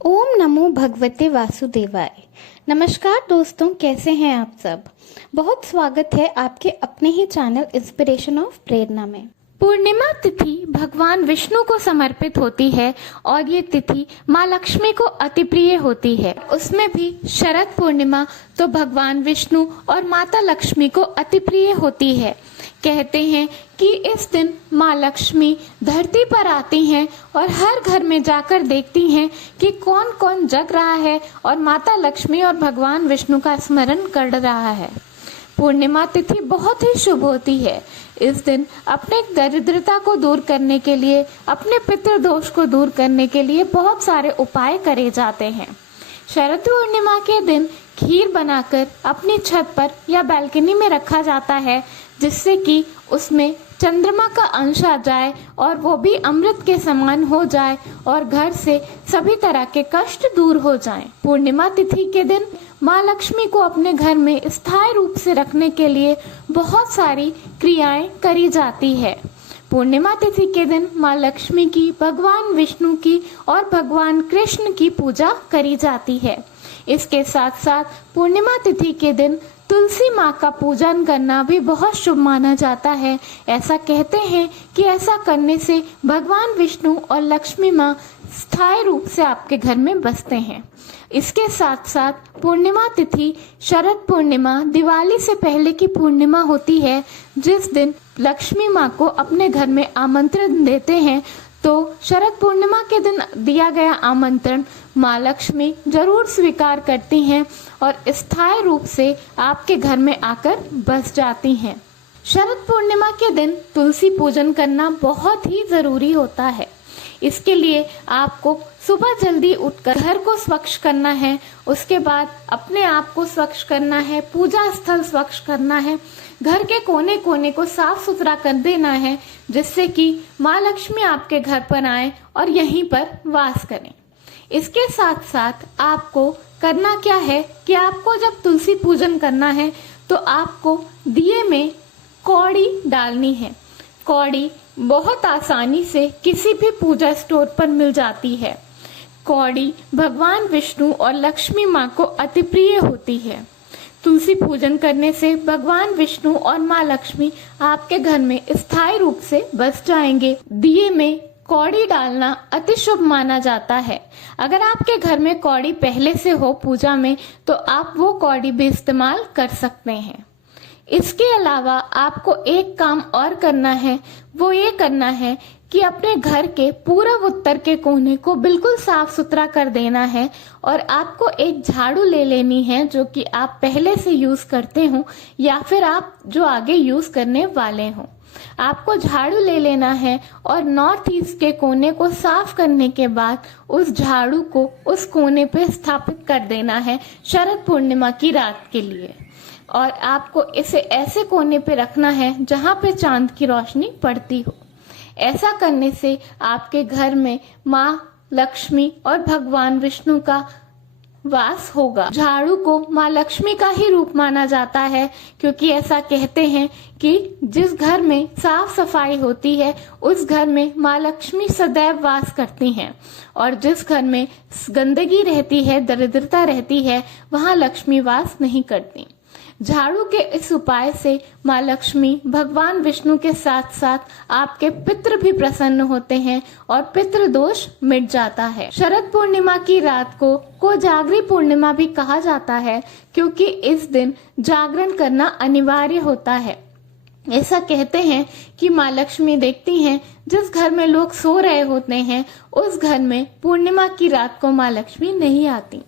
ओम नमो भगवते वासुदेवाय। नमस्कार दोस्तों, कैसे हैं आप सब। बहुत स्वागत है आपके अपने ही चैनल इंस्पिरेशन ऑफ प्रेरणा में। पूर्णिमा तिथि भगवान विष्णु को समर्पित होती है और ये तिथि माँ लक्ष्मी को अति प्रिय होती है। उसमें भी शरद पूर्णिमा तो भगवान विष्णु और माता लक्ष्मी को अति प्रिय होती है। कहते हैं कि इस दिन माँ लक्ष्मी धरती पर आती हैं और हर घर में जाकर देखती हैं कि कौन कौन जग रहा है और माता लक्ष्मी और भगवान विष्णु का स्मरण कर रहा है। पूर्णिमा तिथि बहुत ही शुभ होती है। इस दिन अपने दरिद्रता को दूर करने के लिए, अपने पितृदोष को दूर करने के लिए बहुत सारे उपाय करे जाते हैं। शरद पूर्णिमा के दिन खीर बनाकर अपनी छत पर या बालकनी में रखा जाता है, जिससे कि उसमें चंद्रमा का अंश आ जाए और वो भी अमृत के समान हो जाए और घर से सभी तरह के कष्ट दूर हो जाएं। पूर्णिमा तिथि के दिन माँ लक्ष्मी को अपने घर में स्थायी रूप से रखने के लिए बहुत सारी क्रियाएं करी जाती है। पूर्णिमा तिथि के दिन माँ लक्ष्मी की, भगवान विष्णु की और भगवान कृष्ण की पूजा करी जाती है। इसके साथ साथ पूर्णिमा तिथि के दिन तुलसी माँ का पूजन करना भी बहुत शुभ माना जाता है। ऐसा कहते हैं कि ऐसा करने से भगवान विष्णु और लक्ष्मी माँ स्थायी रूप से आपके घर में बसते हैं। इसके साथ साथ पूर्णिमा तिथि शरद पूर्णिमा दिवाली से पहले की पूर्णिमा होती है, जिस दिन लक्ष्मी माँ को अपने घर में आमंत्रण देते हैं। तो शरद पूर्णिमा के दिन दिया गया आमंत्रण माँ लक्ष्मी जरूर स्वीकार करती हैं और स्थायी रूप से आपके घर में आकर बस जाती हैं। शरद पूर्णिमा के दिन तुलसी पूजन करना बहुत ही जरूरी होता है। इसके लिए आपको सुबह जल्दी उठकर घर को स्वच्छ करना है, उसके बाद अपने आप को स्वच्छ करना है, पूजा स्थल स्वच्छ करना है, घर के कोने कोने को साफ सुथरा कर देना है, जिससे कि माँ लक्ष्मी आपके घर पर आए और यहीं पर वास करें। इसके साथ साथ आपको करना क्या है कि आपको जब तुलसी पूजन करना है तो आपको दिए में कौड़ी डालनी है। कौड़ी बहुत आसानी से किसी भी पूजा स्टोर पर मिल जाती है। कौड़ी भगवान विष्णु और लक्ष्मी माँ को अति प्रिय होती है। तुलसी पूजन करने से भगवान विष्णु और माँ लक्ष्मी आपके घर में स्थायी रूप से बस जाएंगे। दिए में कौड़ी डालना अति शुभ माना जाता है। अगर आपके घर में कौड़ी पहले से हो पूजा में, तो आप वो कौड़ी भी इस्तेमाल कर सकते हैं। इसके अलावा आपको एक काम और करना है, वो ये करना है कि अपने घर के पूर्व उत्तर के कोने को बिल्कुल साफ सुथरा कर देना है और आपको एक झाड़ू ले लेनी है, जो कि आप पहले से यूज करते हो या फिर आप जो आगे यूज करने वाले हो। आपको झाड़ू ले लेना है और नॉर्थ ईस्ट के कोने को साफ करने के बाद उस झाड़ू को उस कोने पे स्थापित कर देना है शरद पूर्णिमा की रात के लिए। और आपको इसे ऐसे कोने पे रखना है जहाँ पे चांद की रोशनी पड़ती हो। ऐसा करने से आपके घर में माँ लक्ष्मी और भगवान विष्णु का वास होगा। झाड़ू को माँ लक्ष्मी का ही रूप माना जाता है, क्योंकि ऐसा कहते हैं कि जिस घर में साफ सफाई होती है उस घर में माँ लक्ष्मी सदैव वास करती हैं और जिस घर में गंदगी रहती है, दरिद्रता रहती है, वहाँ लक्ष्मी वास नहीं करती। झाड़ू के इस उपाय से माँ लक्ष्मी भगवान विष्णु के साथ साथ आपके पितृ भी प्रसन्न होते हैं और पितृ दोष मिट जाता है। शरद पूर्णिमा की रात को कोजागरी पूर्णिमा भी कहा जाता है, क्योंकि इस दिन जागरण करना अनिवार्य होता है। ऐसा कहते हैं कि माँ लक्ष्मी देखती हैं जिस घर में लोग सो रहे होते हैं उस घर में पूर्णिमा की रात को माँ लक्ष्मी नहीं आती,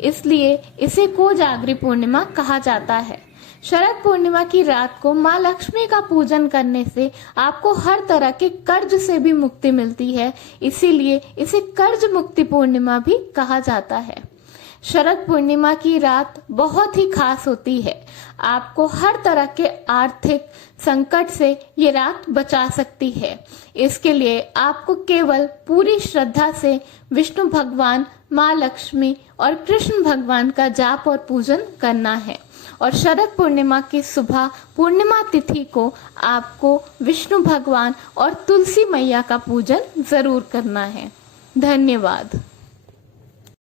इसलिए इसे कोजागरी पूर्णिमा कहा जाता है। शरद पूर्णिमा की रात को माँ लक्ष्मी का पूजन करने से आपको हर तरह के कर्ज से भी मुक्ति मिलती है, इसीलिए इसे कर्ज मुक्ति पूर्णिमा भी कहा जाता है। शरद पूर्णिमा की रात बहुत ही खास होती है। आपको हर तरह के आर्थिक संकट से ये रात बचा सकती है। इसके लिए आपको केवल पूरी श्रद्धा से विष्णु भगवान, माँ लक्ष्मी और कृष्ण भगवान का जाप और पूजन करना है। और शरद पूर्णिमा की सुबह पूर्णिमा तिथि को आपको विष्णु भगवान और तुलसी मैया का पूजन जरूर करना है। धन्यवाद।